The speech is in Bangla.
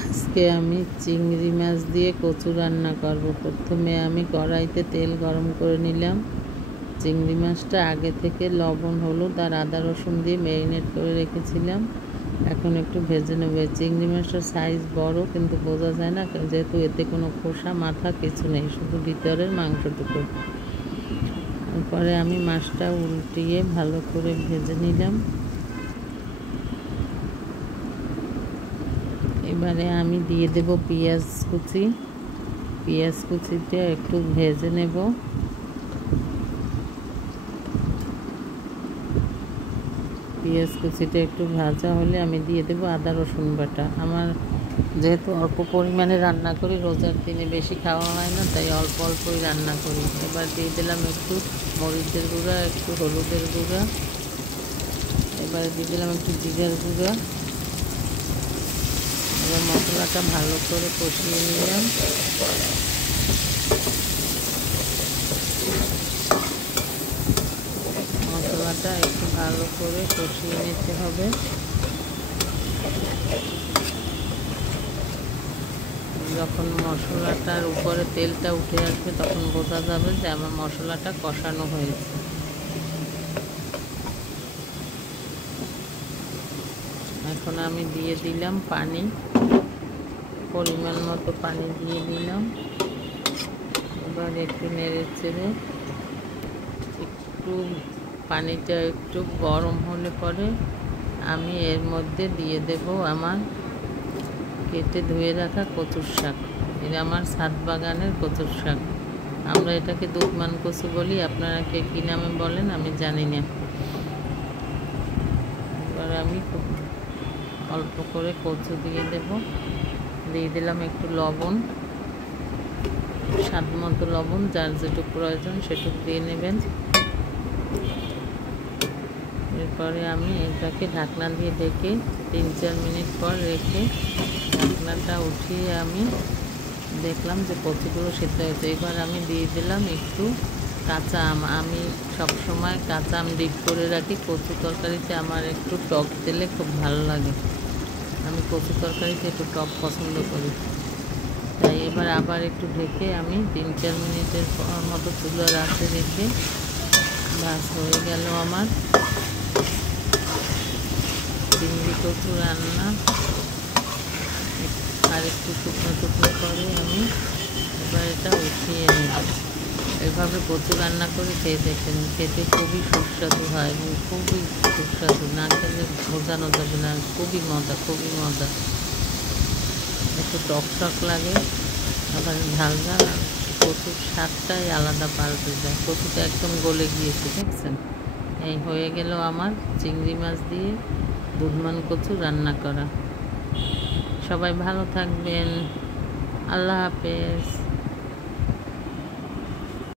আজকে আমি চিংড়ি মাছ দিয়ে কচু রান্না করব। প্রথমে আমি কড়াইতে তেল গরম করে নিলাম। চিংড়ি মাছটা আগে থেকে লবণ, হলুদ আর আদা রসুন দিয়ে ম্যারিনেট করে রেখেছিলাম। এখন একটু ভেজে নেব। চিংড়ি মাছটার সাইজ বড়, কিন্তু বোঝা যায় না, যেহেতু এতে কোনো খোসা মাথা কিছু নেই, শুধু ভিতরের মাংসটুকু। তারপরে আমি মাছটা উল্টিয়ে ভালো করে ভেজে নিলাম। এবারে আমি দিয়ে দেব পেঁয়াজ কুচি। পেঁয়াজ কুচিটা একটু ভেজে নেব। পেঁয়াজ কুচিটা একটু ভাজা হলে আমি দিয়ে দেব আদা রসুন বাটা। আমার যেহেতু অল্প পরিমাণে রান্না করি, রোজার দিনে বেশি খাওয়া হয় না, তাই অল্প অল্পই রান্না করি। এবার দিয়ে দিলাম একটু মরিচের গুঁড়া, একটু হলুদের গুঁড়া, এবারে দিয়ে দিলাম একটু জিরার গুঁড়া। এবার মশলাটা ভালো করে কষিয়ে নিলাম। মশলাটা একটু ভালো করে কষিয়ে নিতে হবে। যখন মশলাটার উপরে তেলটা উঠে আসবে, তখন বোঝা যাবে যে আমার মশলাটা কষানো হয়েছে। এখন আমি দিয়ে দিলাম পানি, পরিমাণ মতো পানি দিয়ে দিলাম। এবার একটু নেড়ে চেড়ে একটু পানিটা একটু গরম হলে পরে আমি এর মধ্যে দিয়ে দেব আমার কেটে ধুয়ে রাখা কচুর শাক। এটা আমার ছাদ বাগানের কচুর শাক। আমরা এটাকে দুধমান কচু বলি, আপনারা কে কী নামে বলেন আমি জানি না। এবার আমি খুব অল্প করে কচু দিয়ে দেব। দিয়ে দিলাম একটু লবণ, স্বাদ মতো লবণ, যার যেটুকু প্রয়োজন সেটুকু দিয়ে নেবেন। এরপরে আমি এটাকে ঢাকনা দিয়ে ঢেকে 3-4 মিনিট পর রেখে ঢাকনাটা উঠিয়ে আমি দেখলাম যে কচুগুলো সেদ্ধ হয়েছে। এবার আমি দিয়ে দিলাম একটু কাঁচা আম। আমি সবসময় কাঁচা আম ডিপ করে রাখি। কচু তরকারিতে আমার একটু টক দিলে খুব ভালো লাগে। আমি কচু তরকারিতে একটু টক পছন্দ করি, তাই এবার আবার একটু ঢেকে আমি 3-4 মিনিটের মতো চুলার আঁচে রেখে, বাস হয়ে গেল আমার চিংড়ি কচু রান্না। আর একটু শুকনো শুকনো করে আমি এবার এটা উঠিয়ে নেব। এভাবে কচু রান্না করে খেয়ে দেখেন, খেতে খুবই সুস্বাদু হয় এবং খুবই সুস্বাদু, না খেলে বোঝানো যাবে না। খুবই মজা, খুবই মজা। একটু টক টক লাগে, আবার ঝাল ঝাল, আর কচুর স্বাদটাই আলাদা পাল্টে যায়। কচুটা একদম গলে গিয়েছে, দেখছেন। এই হয়ে গেল আমার চিংড়ি মাছ দিয়ে দুধমান কচু রান্না করা। সবাই ভালো থাকবেন। আল্লাহ হাফেজ।